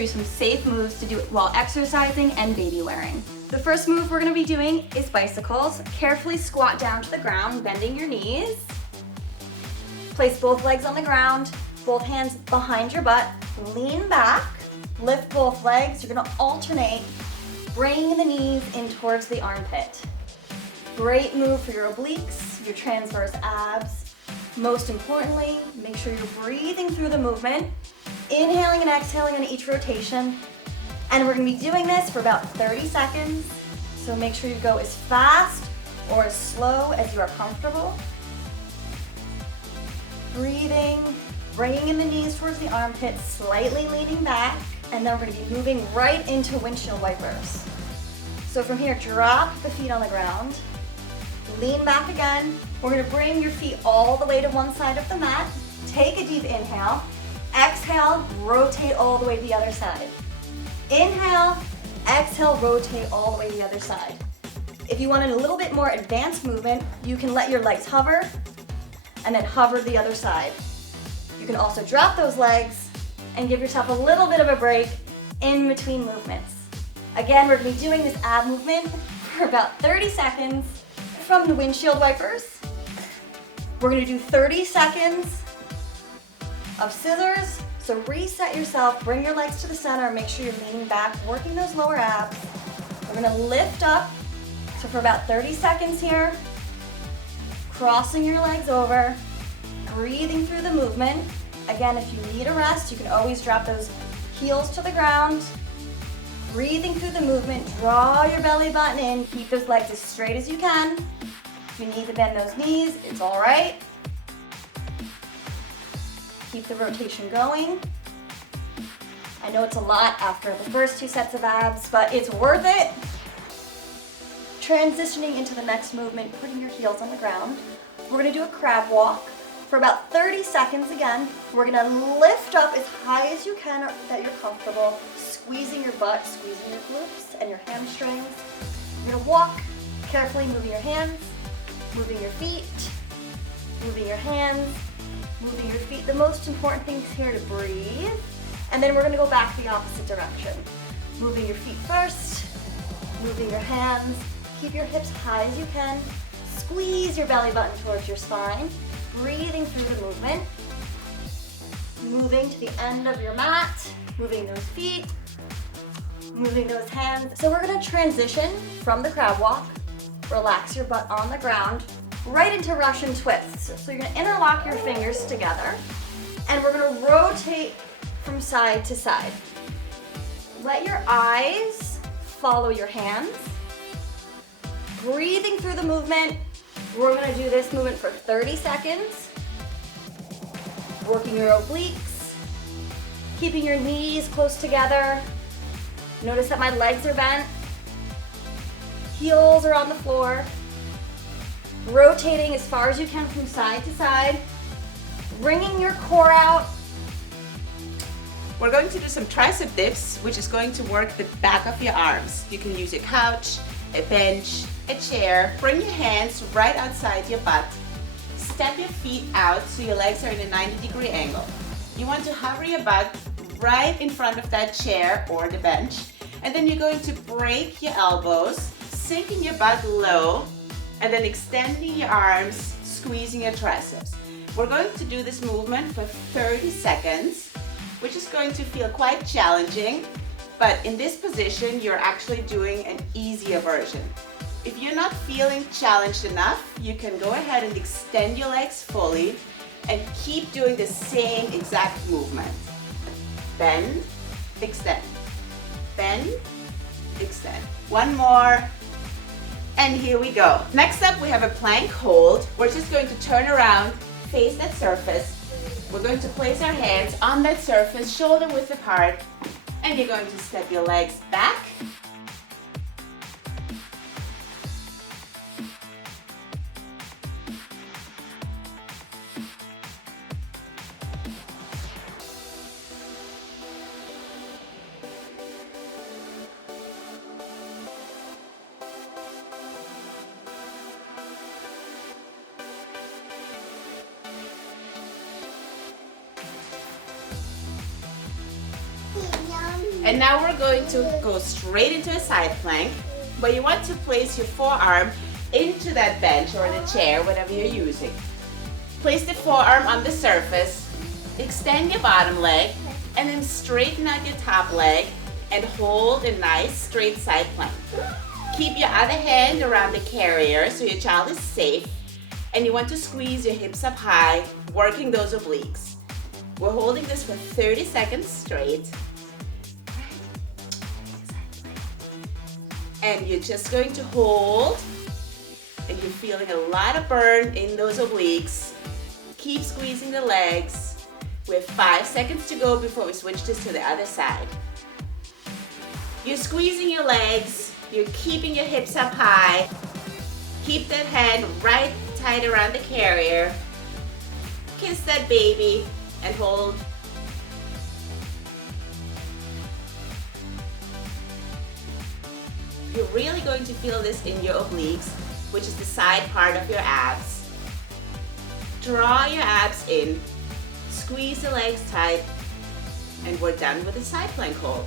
show you some safe moves to do it while exercising and baby wearing. The first move we're gonna be doing is bicycles. Carefully squat down to the ground, bending your knees. Place both legs on the ground, both hands behind your butt. Lean back, lift both legs. You're gonna alternate, bringing the knees in towards the armpit. Great move for your obliques, your transverse abs. Most importantly, make sure you're breathing through the movement, inhaling and exhaling on each rotation. And we're gonna be doing this for about 30 seconds. So make sure you go as fast or as slow as you are comfortable. Breathing, bringing in the knees towards the armpits, slightly leaning back, and then we're gonna be moving right into windshield wipers. So from here, drop the feet on the ground, lean back again. We're gonna bring your feet all the way to one side of the mat. Take a deep inhale. Exhale, rotate all the way to the other side. Inhale, exhale, rotate all the way to the other side. If you want a little bit more advanced movement, you can let your legs hover and then hover the other side. You can also drop those legs and give yourself a little bit of a break in between movements. Again, we're gonna be doing this ab movement for about 30 seconds from the windshield wipers. We're gonna do 30 seconds of scissors. So reset yourself, bring your legs to the center, make sure you're leaning back, working those lower abs. We're gonna lift up. So for about 30 seconds here, crossing your legs over, breathing through the movement. Again, if you need a rest, you can always drop those heels to the ground. Breathing through the movement, draw your belly button in, keep those legs as straight as you can. If you need to bend those knees, it's all right. Keep the rotation going. I know it's a lot after the first 2 sets of abs, but it's worth it. Transitioning into the next movement, putting your heels on the ground. We're gonna do a crab walk for about 30 seconds again. We're gonna lift up as high as you can or that you're comfortable, squeezing your butt, squeezing your glutes and your hamstrings. You're gonna walk, carefully moving your hands, moving your feet, moving your hands, moving your feet. The most important thing is here to breathe. And then we're gonna go back the opposite direction. Moving your feet first, moving your hands. Keep your hips high as you can. Squeeze your belly button towards your spine. Breathing through the movement. Moving to the end of your mat. Moving those feet. Moving those hands. So we're gonna transition from the crab walk. Relax your butt on the ground. Right into Russian twists. So you're gonna interlock your fingers together and we're gonna rotate from side to side. Let your eyes follow your hands. Breathing through the movement. We're gonna do this movement for 30 seconds. Working your obliques, keeping your knees close together. Notice that my legs are bent. Heels are on the floor. Rotating as far as you can from side to side. Bringing your core out. We're going to do some tricep dips, which is going to work the back of your arms. You can use a couch, a bench, a chair. Bring your hands right outside your butt. Step your feet out so your legs are in a 90-degree angle. You want to hover your butt right in front of that chair or the bench. And then you're going to break your elbows, sinking your butt low, and then extending your arms, squeezing your triceps. We're going to do this movement for 30 seconds, which is going to feel quite challenging, but in this position, you're actually doing an easier version. If you're not feeling challenged enough, you can go ahead and extend your legs fully and keep doing the same exact movement. Bend, extend, bend, extend. One more. And here we go. Next up, we have a plank hold. We're just going to turn around, face that surface. We're going to place our hands on that surface, shoulder width apart, and you're going to step your legs back. And now we're going to go straight into a side plank, but you want to place your forearm into that bench or the chair, whatever you're using. Place the forearm on the surface, extend your bottom leg, and then straighten out your top leg and hold a nice straight side plank. Keep your other hand around the carrier so your child is safe, and you want to squeeze your hips up high, working those obliques. We're holding this for 30 seconds straight. And you're just going to hold, and you're feeling a lot of burn in those obliques. Keep squeezing the legs. We have 5 seconds to go before we switch this to the other side. You're squeezing your legs, you're keeping your hips up high. Keep that hand right tight around the carrier. Kiss that baby and hold. You're really going to feel this in your obliques, which is the side part of your abs. Draw your abs in, squeeze the legs tight, and we're done with the side plank hold.